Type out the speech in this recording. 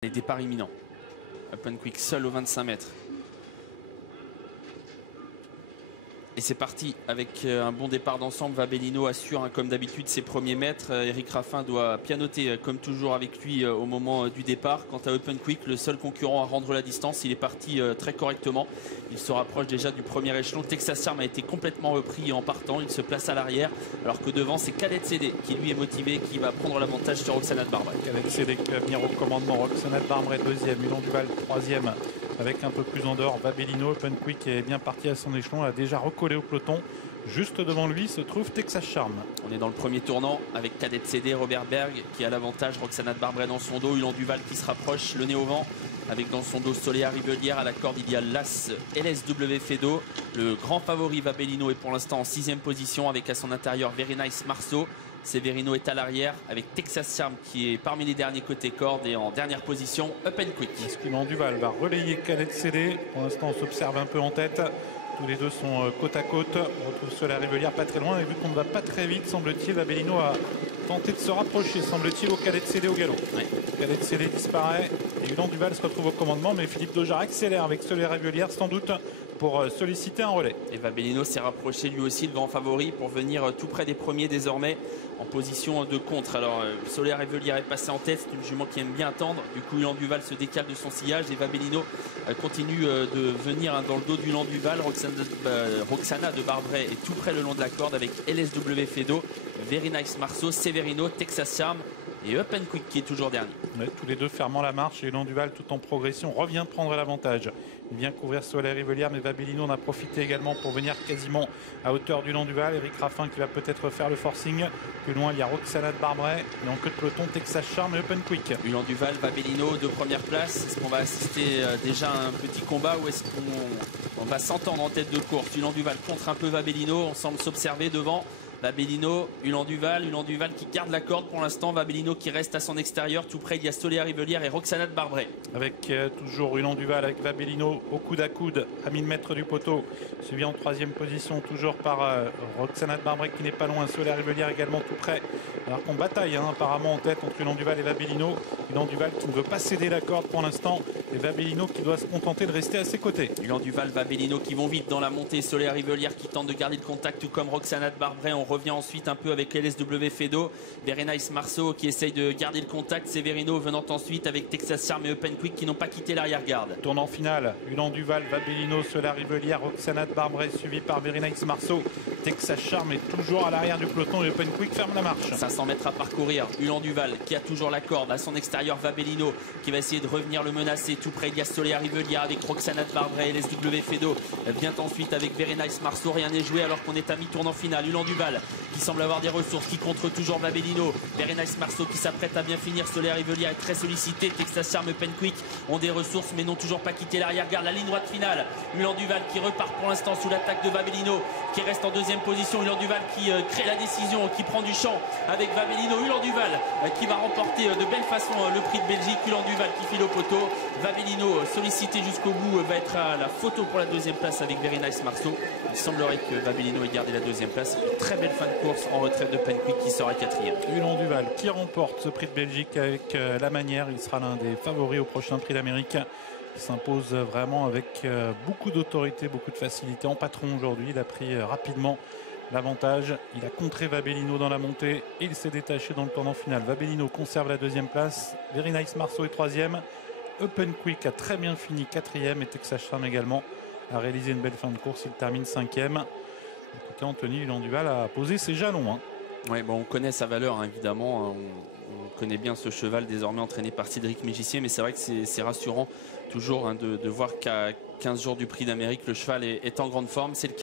Les départs imminents. Open Quick seul aux 25 mètres. Et c'est parti avec un bon départ d'ensemble. Vabellino assure comme d'habitude ses premiers mètres. Eric Raffin doit pianoter comme toujours avec lui au moment du départ. Quant à Open Quick, le seul concurrent à rendre la distance, il est parti très correctement. Il se rapproche déjà du premier échelon. Texas Charm a été complètement repris en partant. Il se place à l'arrière alors que devant c'est Cadet CD qui lui est motivé, qui va prendre l'avantage sur Roxana de Barbret. Cadet CD qui va venir au commandement. Roxana de Barbret deuxième, Hulon Duval troisième. Avec un peu plus en dehors, Vabellino. Open Quick est bien parti à son échelon, a déjà recollé au peloton. Juste devant lui se trouve Texas Charm. On est dans le premier tournant avec Cadet CD, Robert Berg qui a l'avantage, Roxana de Barbret dans son dos, Hulon Duval qui se rapproche, le nez au vent, avec dans son dos Soléa Rivelière. À la corde il y a l'As LSW Fedo. Le grand favori Vabellino est pour l'instant en 6e position avec à son intérieur Very Nice Marceau. Severino est à l'arrière avec Texas Charm qui est parmi les derniers côté corde, et en dernière position Open Quick. Hulon Duval va relayer Cadet CD. Pour l'instant on s'observe un peu en tête. Tous les deux sont côte à côte. On retrouve Soléa Rivelière pas très loin. Et vu qu'on ne va pas très vite, semble-t-il, Vabellino a tenté de se rapprocher, semble-t-il, au Cadet CD au galop. Oui. Cadet CD disparaît et Hulon Duval se retrouve au commandement. Mais Philippe Daujar accélère avec Soléa Rivelière sans doute pour solliciter un relais. Et Vabellino s'est rapproché lui aussi, le grand favori, pour venir tout près des premiers désormais en position de contre. Alors Soléa Rivelière est passé en tête, c'est une jument qui aime bien attendre. Du coup Hulon Duval se décale de son sillage et Vabellino continue de venir dans le dos d'Hulon Duval. Roxana de Barbret est tout près le long de la corde avec LSW Fedo, Very Nice Marceau, Severino, Texas Charm et Open Quick qui est toujours dernier. Ouais, tous les deux fermant la marche et Hulon Duval tout en progression revient prendre l'avantage. Il vient couvrir Soléa Rivelière, mais Vabellino en a profité également pour venir quasiment à hauteur d'Hulon Duval. Eric Raffin qui va peut-être faire le forcing. Plus loin il y a Roxana de Barbret et en queue de peloton Texas Charm et Open Quick. Hulon Duval, Vabellino de première place. Est-ce qu'on va assister déjà à un petit combat ou est-ce qu'on va s'entendre en tête de course? Hulon Duval contre un peu Vabellino, on semble s'observer devant. Vabellino, Hulon Duval qui garde la corde pour l'instant, Vabellino qui reste à son extérieur, tout près il y a Soléa Rivelière et Roxana de Barbret. Avec toujours Hulon Duval avec Vabellino au coude à coude à 1000 mètres du poteau, suivi en 3e position toujours par Roxana de Barbret qui n'est pas loin, Soléa Rivelière également tout près, alors qu'on bataille apparemment en tête entre Hulon Duval et Vabellino. Hulon Duval qui ne veut pas céder la corde pour l'instant et Vabellino qui doit se contenter de rester à ses côtés. Hulon Duval, Vabellino qui vont vite dans la montée, Soléa Rivelière qui tente de garder le contact tout comme Roxana de Barbret. On revient ensuite un peu avec LSW Fedo, Very Nice Marceau qui essaye de garder le contact, Severino venant ensuite avec Texas Charm et Open Quick qui n'ont pas quitté l'arrière-garde. Tournant final, Hulon Duval, Vabellino, Soléa Rivelière, Roxana de Barbret suivi par Very Nice Marceau. Texas Charm est toujours à l'arrière du peloton et Open Quick ferme la marche. 500 mètres à parcourir, Hulon Duval qui a toujours la corde, à son extérieur Vabellino qui va essayer de revenir le menacer, tout près il y a Soléa Rivelière avec Roxana de Barbret, LSW Fedo vient ensuite avec Very Nice Marceau. Rien n'est joué alors qu'on est à mi-tournant final. Hulon Duval qui semble avoir des ressources, qui contre toujours Vabellino, Very Nice Marceau qui s'apprête à bien finir, Soléa Rivelière est très sollicité, Texas Charm, Open Quick ont des ressources mais n'ont toujours pas quitté l'arrière-garde. La ligne droite finale, Hulon Duval qui repart pour l'instant sous l'attaque de Vabellino qui reste en 2e position, Hulon Duval qui crée la décision, qui prend du champ avec Vabellino, Hulon Duval qui va remporter de belle façon le prix de Belgique, Hulon Duval qui file au poteau, Vabellino sollicité jusqu'au bout va être à la photo pour la 2e place avec Very Nice Marceau. Il semblerait que Vabellino ait gardé la 2e place. Très belle fin de course en retraite de Open Quick qui sera 4e. Hulon Duval qui remporte ce prix de Belgique avec la manière. Il sera l'un des favoris au prochain prix d'Amérique. Il s'impose vraiment avec beaucoup d'autorité, beaucoup de facilité. En patron aujourd'hui, il a pris rapidement l'avantage. Il a contré Vabellino dans la montée et il s'est détaché dans le tournant final. Vabellino conserve la 2e place. Very Nice Marceau est 3e. Open Quick a très bien fini 4e et Texas Charm également a réalisé une belle fin de course. Il termine 5e. Écoutez, Anthony, Hulon Duval a posé ses jalons. Ouais, bon, on connaît sa valeur évidemment. On connaît bien ce cheval désormais entraîné par Cédric Mégissier, mais c'est vrai que c'est rassurant toujours de voir qu'à 15 jours du prix d'Amérique, le cheval est en grande forme. C'est le